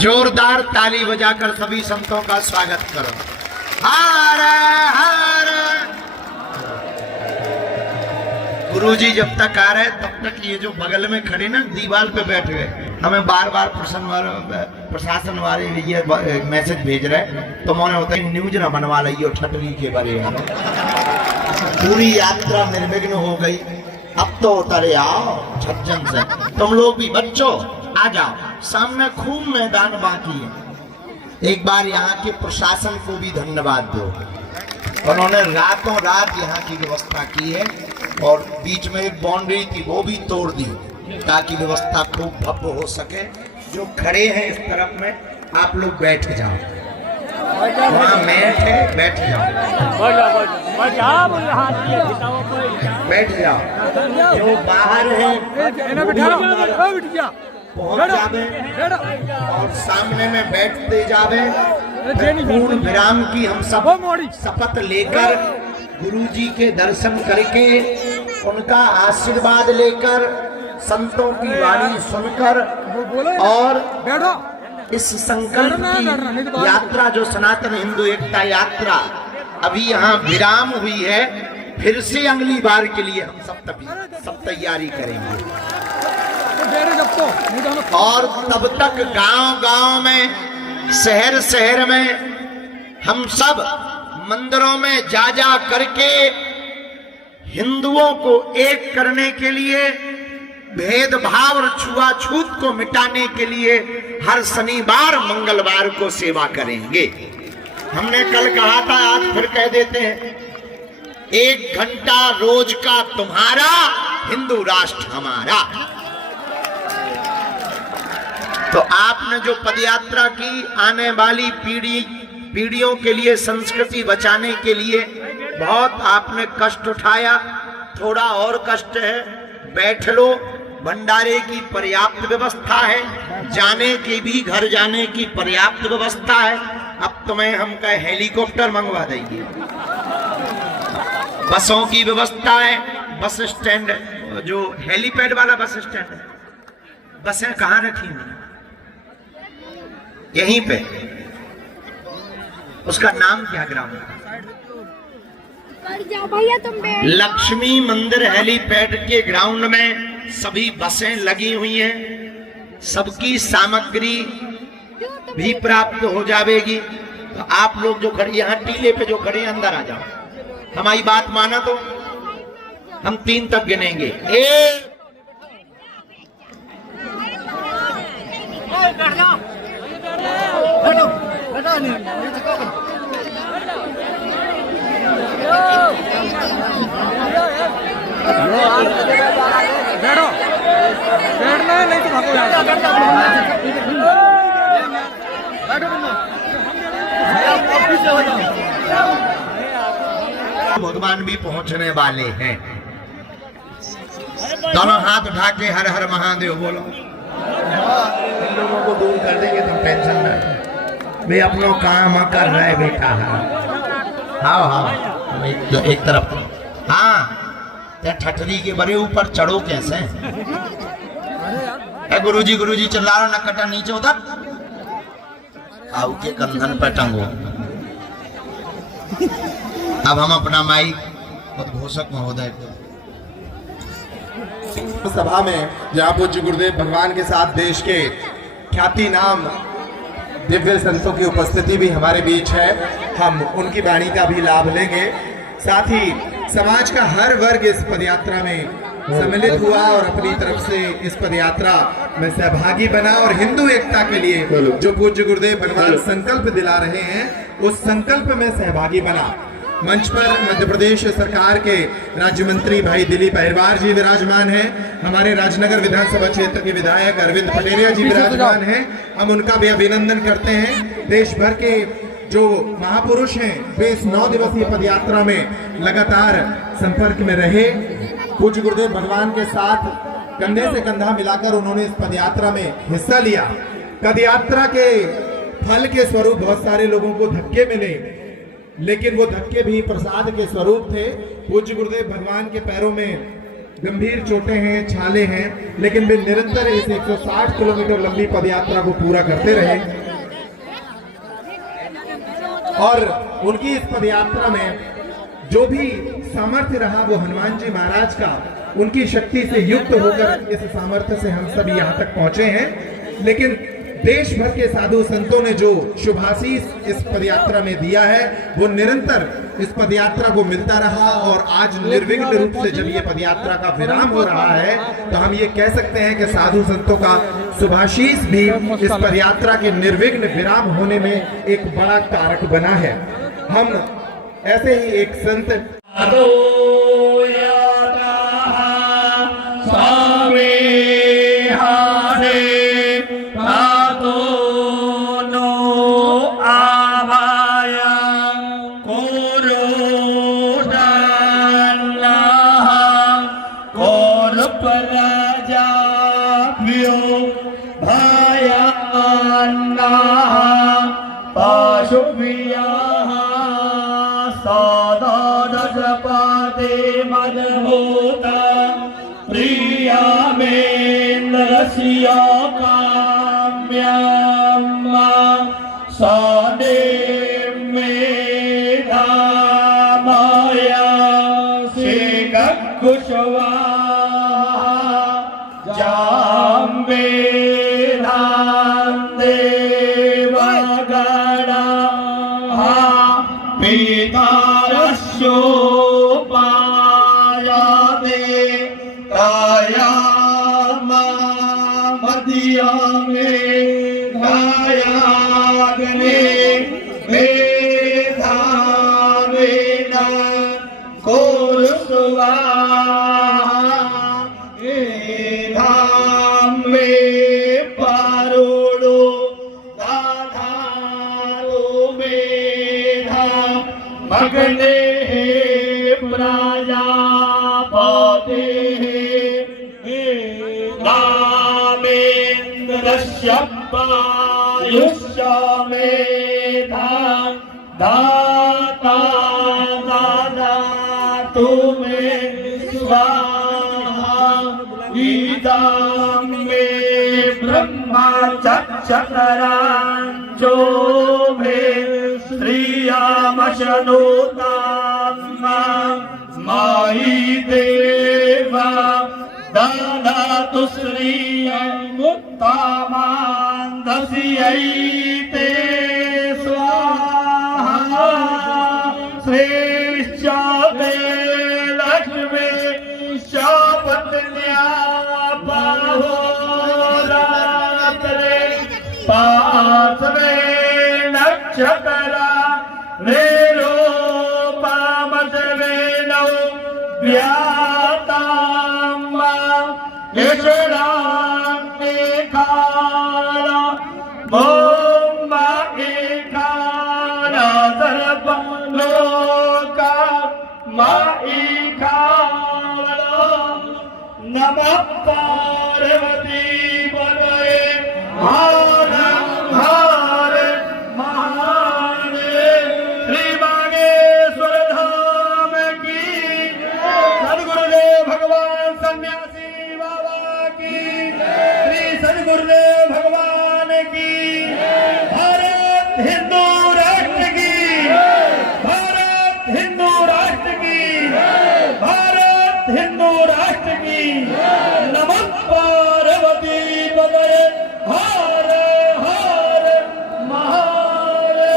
जोरदार ताली बजाकर सभी संतों का स्वागत करो। हर हर गुरुजी जब तक आ रहे तब तक ये जो बगल में खड़े ना दीवार पे बैठ गए, हमें बार बार प्रशासन वाले ये मैसेज भेज रहे तो मैंने होता है न्यूज ना बनवा ली हो ठटरी के बारे में। पूरी यात्रा निर्विघ्न हो गई। अब तो उतरे आओ छज्जन से, तुम लोग भी बच्चों आ जाओ, सामने खूब मैदान बाकी है। एक बार यहाँ के प्रशासन को भी धन्यवाद दो, उन्होंने रातों रात यहाँ की व्यवस्था की है और बीच में एक बाउंड्री थी वो भी तोड़ दी ताकि व्यवस्था खूब भव्य हो सके। जो खड़े हैं इस तरफ में आप लोग बैठ जाओ, वहाँ मैट है बैठ जाओ, बैठ जाओ। जो बाहर है पहुंच जावे और सामने में बैठते जावे। पूर्ण विराम की हम सब शपथ लेकर गुरुजी के दर्शन करके उनका आशीर्वाद लेकर संतों की वाणी सुनकर और इस संकल्प की यात्रा जो सनातन हिंदू एकता यात्रा अभी यहाँ विराम हुई है, फिर से अगली बार के लिए हम सब तैयारी करेंगे। और तब तक गांव-गांव में शहर शहर में हम सब मंदिरों में जा जा करके हिंदुओं को एक करने के लिए, भेदभाव और छुआछूत को मिटाने के लिए हर शनिवार मंगलवार को सेवा करेंगे। हमने कल कहा था, आज फिर कह देते हैं, 1 घंटा रोज का तुम्हारा, हिंदू राष्ट्र हमारा। तो आपने जो पदयात्रा की, आने वाली पीढ़ियों के लिए, संस्कृति बचाने के लिए बहुत आपने कष्ट उठाया। थोड़ा और कष्ट है, बैठ लो, भंडारे की पर्याप्त व्यवस्था है, जाने की भी घर जाने की पर्याप्त व्यवस्था है। अब तुम्हें हम कहे हेलीकॉप्टर मंगवा देंगे, बसों की व्यवस्था है, बस स्टैंड जो हेलीपैड वाला बस स्टैंड है, बसें कहाँ रखी हुई? यहीं पे। उसका नाम क्या ग्राउंड? लक्ष्मी मंदिर हेलीपैड के ग्राउंड में सभी बसें लगी हुई हैं, सबकी सामग्री भी प्राप्त हो जाएगी। तो आप लोग जो खड़े यहाँ टीले पे जो खड़े अंदर आ जाओ, हमारी बात माना तो हम 3 तक गिनेंगे। 1 बैठना नहीं तो भागो यार। भगवान भी पहुंचने वाले हैं। दोनों हाथ उठा के हर हर महादेव बोलो। इन लोगों को दूर कर देंगे, तुम टेंशन ना, वे अपनों काम कर रहे बेटा। हाँ हाँ एक तरफ। हाँ ठठरी के बड़े ऊपर चढ़ो कैसे? गुरुजी चिल्ला रहा, नकटा नीचे उधर आओ के कंधन पर टंगो। अब हम अपना माइक उद्घोषक महोदय सभा में जहाँ पूज्य गुरुदेव भगवान के साथ देश के ख्याति नाम दिव्य संतों की उपस्थिति भी हमारे बीच है, हम उनकी वाणी का भी लाभ लेंगे। साथ ही समाज का हर वर्ग इस पदयात्रा में सम्मिलित हुआ और अपनी तरफ से इस पदयात्रा में सहभागी बना और हिंदू एकता के लिए जो पूज्य गुरुदेव भगवान संकल्प दिला रहे हैं उस संकल्प में सहभागी बना। मंच पर मध्य प्रदेश सरकार के राज्य मंत्री भाई दिलीप अहिरवार जी विराजमान हैं, हमारे राजनगर विधानसभा क्षेत्र के विधायक अरविंद पटेरिया जी विराजमान हैं। हम उनका भी अभिनंदन करते हैं। देश भर के जो महापुरुष हैं वे इस 9 दिवसीय पदयात्रा में लगातार संपर्क में रहे। पूज्य गुरुदेव भगवान के साथ कंधे से कंधा मिलाकर उन्होंने इस पदयात्रा में हिस्सा लिया। पदयात्रा के फल के स्वरूप बहुत सारे लोगों को धक्के मिले, लेकिन वो धक्के भी प्रसाद के स्वरूप थे। पूज्य गुरुदेव भगवान के पैरों में गंभीर चोटें हैं, छाले हैं, लेकिन वे निरंतर इस 160 किलोमीटर लंबी पदयात्रा को पूरा करते रहे। और उनकी इस पदयात्रा में जो भी सामर्थ्य रहा वो हनुमान जी महाराज का, उनकी शक्ति से युक्त होकर इस सामर्थ्य से हम सब यहाँ तक पहुंचे हैं। लेकिन देश भर के साधु संतों ने जो शुभाशीष इस पदयात्रा में दिया है वो निरंतर इस पदयात्रा को मिलता रहा। और आज निर्विघ्न रूप से जब ये पदयात्रा का विराम हो रहा है तो हम ये कह सकते हैं कि साधु संतों का शुभाशीष भी इस पदयात्रा के निर्विघ्न विराम होने में एक बड़ा कारक बना है। हम ऐसे ही एक संत चकरांचो में श्रियामशनोताम्मा माई देवा दादा तुश्रिय मुक्तामान्दस्यैते स्वाहा श्रेष्ठते लक्ष्मी शापत्न्या बाहोरात्रे पार्श्वे नक्षत्रा रेलो पामसवेनौ व्याताम्मा यशरान्ते काला मोम्मा एकाला सर्वलोका माईकाला नमः पार्वती पतये गुरुदेव भगवान की। भारत हिंदू राष्ट्र की। भारत हिंदू राष्ट्र की। भारत हिंदू राष्ट्र की। नमः पार्वती पतये हर हर महादेव।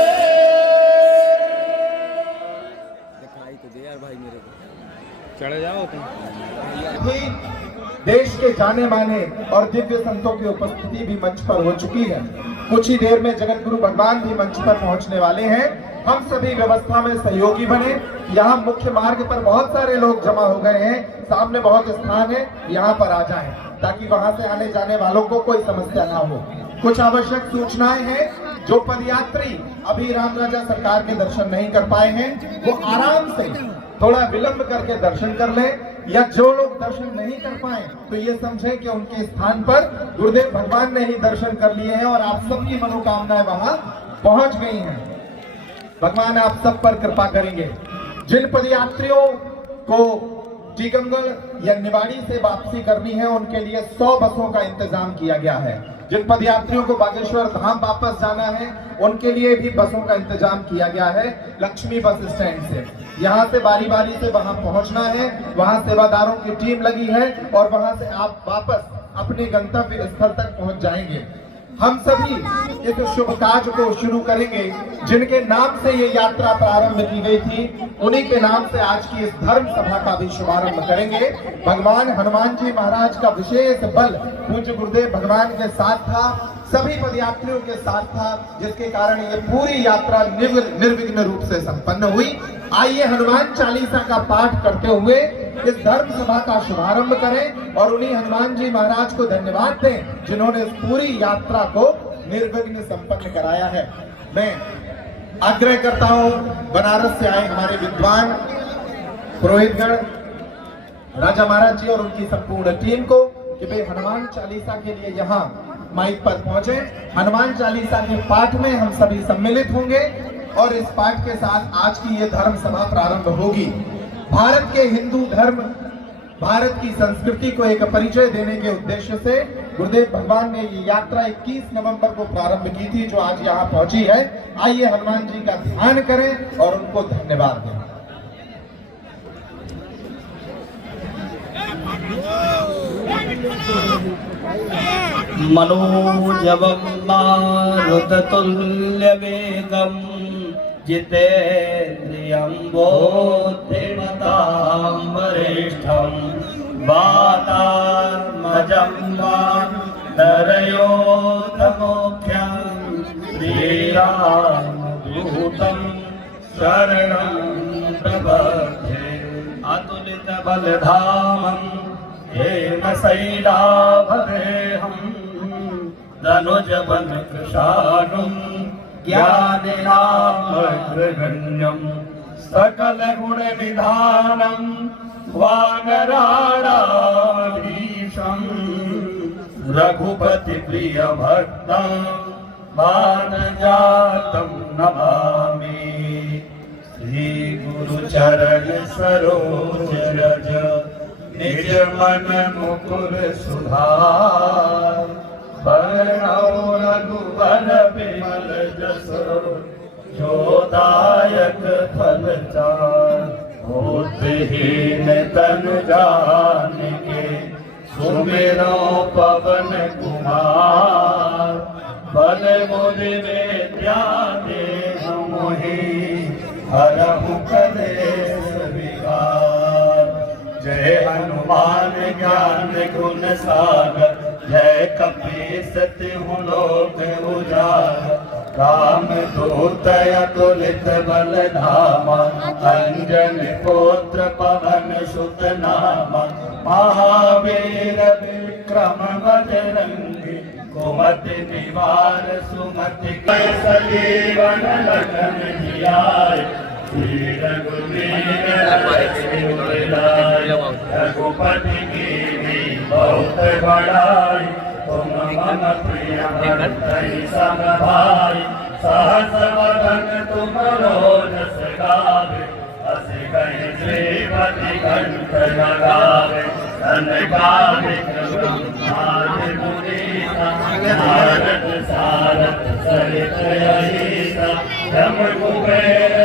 दिखाई तो दे यार भाई मेरे को, चढ़ जाओ तुम। देश के जाने माने और दिव्य संतों की उपस्थिति भी मंच पर हो चुकी है। कुछ ही देर में जगत गुरु भगवान भी मंच पर पहुंचने वाले हैं। हम सभी व्यवस्था में सहयोगी बने। यहाँ मुख्य मार्ग पर बहुत सारे लोग जमा हो गए हैं, सामने बहुत स्थान है, यहाँ पर आ जाएं ताकि वहां से आने जाने वालों को कोई समस्या ना हो। कुछ आवश्यक सूचनाएं हैं। जो पदयात्री अभी राम राजा सरकार के दर्शन नहीं कर पाए हैं वो आराम से थोड़ा विलंब करके दर्शन कर लें, या जो लोग दर्शन नहीं कर पाए तो ये समझें कि उनके स्थान पर गुरुदेव भगवान ने ही दर्शन कर लिए हैं और आप सबकी मनोकामनाएं वहां पहुंच गई हैं। भगवान आप सब पर कृपा करेंगे। जिन पदयात्रियों को टीकमगढ़ या निवाड़ी से वापसी करनी है उनके लिए 100 बसों का इंतजाम किया गया है। जिन पदयात्रियों को बागेश्वर धाम वापस जाना है उनके लिए भी बसों का इंतजाम किया गया है लक्ष्मी बस स्टैंड से। यहाँ से बारी बारी से वहां पहुंचना है, वहां सेवादारों की टीम लगी है और वहां से आप वापस अपने गंतव्य स्थल तक पहुंच जाएंगे। हम सभी इस शुभ कार्य को शुरू करेंगे। जिनके नाम से ये यात्रा प्रारंभ की गई थी उन्हीं के नाम से आज की इस धर्म सभा का भी शुभारंभ करेंगे। भगवान हनुमान जी महाराज का विशेष बल पूज्य गुरुदेव भगवान के साथ था, सभी पदयात्रियों के साथ था, जिसके कारण ये पूरी यात्रा निर्विघ्न रूप से संपन्न हुई। आइए हनुमान चालीसा का पाठ करते हुए इस धर्म सभा का शुभारंभ करें और उन्हीं हनुमान जी महाराज को धन्यवाद दें जिन्होंने इस पूरी यात्रा को निर्विघ्न संपन्न कराया है। मैं आग्रह करता हूं बनारस से आए हमारे विद्वान पुरोहितगण, राजा महाराज जी और उनकी संपूर्ण टीम को कि वे हनुमान चालीसा के लिए यहाँ माइक पर पहुंचे। हनुमान चालीसा के पाठ में हम सभी सम्मिलित होंगे और इस पाठ के साथ आज की ये धर्म सभा प्रारंभ होगी। भारत के हिंदू धर्म, भारत की संस्कृति को एक परिचय देने के उद्देश्य से गुरुदेव भगवान ने ये यात्रा 21 नवंबर को प्रारंभ की थी जो आज यहाँ पहुंची है। आइए हनुमान जी का ध्यान करें और उनको धन्यवाद दें। मनोजवं मारुततुल्यवेगं जितेन्द्रियं बुद्धिमतां वरिष्ठं वातात्मजं वानरयोधमुख्यं श्रीरामदूतं शरणं प्रपद्ये। अतुलितबलधामं हेमशैलाभदेहं धनुजवनकृशानुं ज्ञानिनामग्रगण्यं सकलगुणनिधानं वानराणाधीशं रघुपतिप्रियभक्तं मानजातं नमामि। श्रीगुरुचरण सरोज रज निज मन मुकुर सुधार बरनौ रघुबर बिमल जसो जो दायक फल चार। बुद्धिहीन तनु जानिके सुमिरो पवन कुमार बल बुद्धि विद्या देहु मोहि हरहु कलेश विकार। जय हनुमान ज्ञान गुण सागर जय कपीस तिहु लोक उजागर। राम दूत अतुलित बल धामा अंजन पुत्र पवन सुत नामा। महावीर विक्रम बजरंगी कुमति निवार सुमति के सजीवन लखन जियाए। रघुपति की बहुत बड़ाई तुम मम प्रिय भरतहि सम भाई। सहस वदन तुम रोजस गावे अस कहि श्रीपति कंठ लगावे। सनकादिक ब्रह्मादि मुनीसा नारद सारद सहित अहिसा। जम कुबेर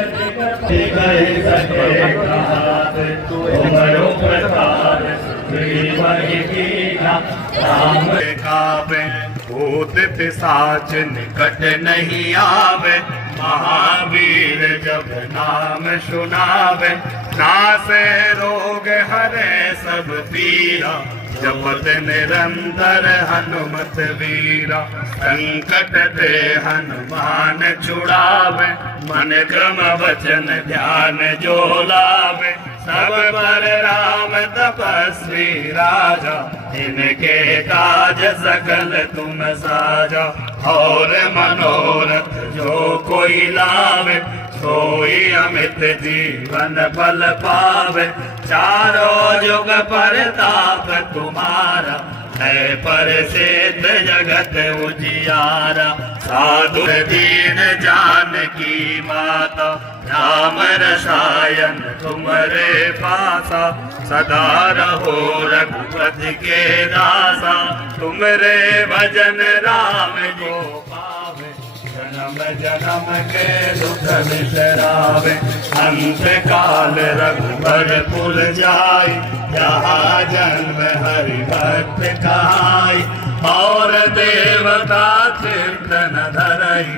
गए सके प्रहार तुमरो प्रसाद श्रीमहि कीना। राम कावे भूत पिशाच निकट नहीं आवे। महावीर जब नाम सुनावे नासे रोग हरे सब पीरा। जपत निरंतर हनुमत वीरा। संकट ते हनुमान छुड़ावे मन क्रम वचन ध्यान जो लावे। सब पर राम तपस्वी राजा इनके काज सकल तुम साजा। और मनोरथ जो कोई लावे सोई अमित जीवन फल पावे। चारों जुग परताप तुम्हारा है प्रसिद्ध जगत उजियारा। साधु दीन जानकी माता राम रसायन तुम्हारे पासा, सदा रहो रघुपति के दासा। तुमरे भजन राम को पावे, जन्म जन्म के दुख बिसरावे। अंत काल रघुबर पुर जाई, जहाँ जन्म हरि भक्त कहाई। और देवता चिंतन धरई,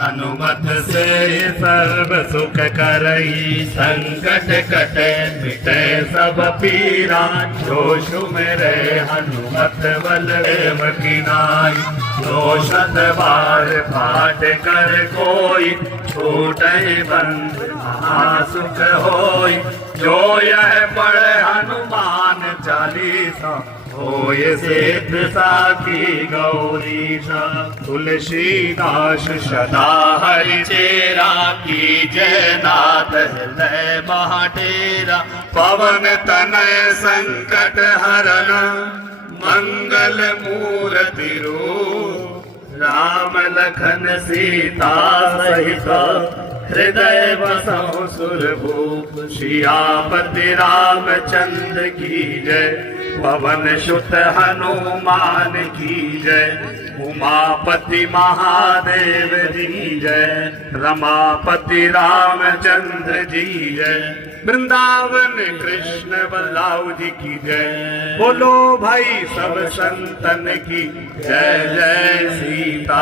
अनुमत से सर्व सुख करई। संकट कटे मिटे सब पीरा, जो सुमिरे हनुमत बल देव की नाई। जो शत बार पाठ कर कोई, छूटे बंद महासुख होई। जो यह पढ़े हनुमान चालीसा, होय सिद्ध साखी गौरीशा। तुलसीदास सदा हरि चेरा, की जय नाथ हृदय महाटेरा। पवन तनय संकट हरन, मंगल मूर्ति रूप। राम लखन सीता सहित, हृदय बसहु सुरभूप। सियापति रामचंद्र की जय, पवन सुत हनुमान की जय। उमापति महादेव जी जय, रमापति रामचंद्र जी जय। वृंदावन कृष्ण बलराम जी की जय। बोलो भाई सब संतन की जय जय सीताराम।